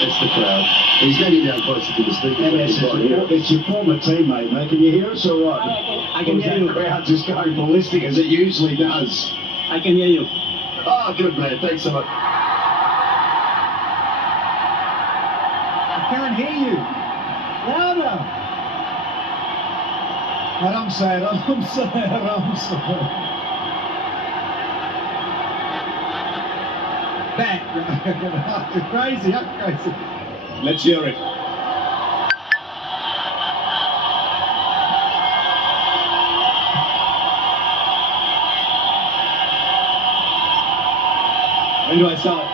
That's the crowd. He's getting down closer to the speakers. It's your former teammate, mate. Can you hear us or what? I can hear you. The crowd just going ballistic as it usually does. I can hear you. Oh, good man. Thanks so much. I can't hear you. Louder. I'm sorry. Back. Crazy, I'm crazy. Let's hear it. When do I start?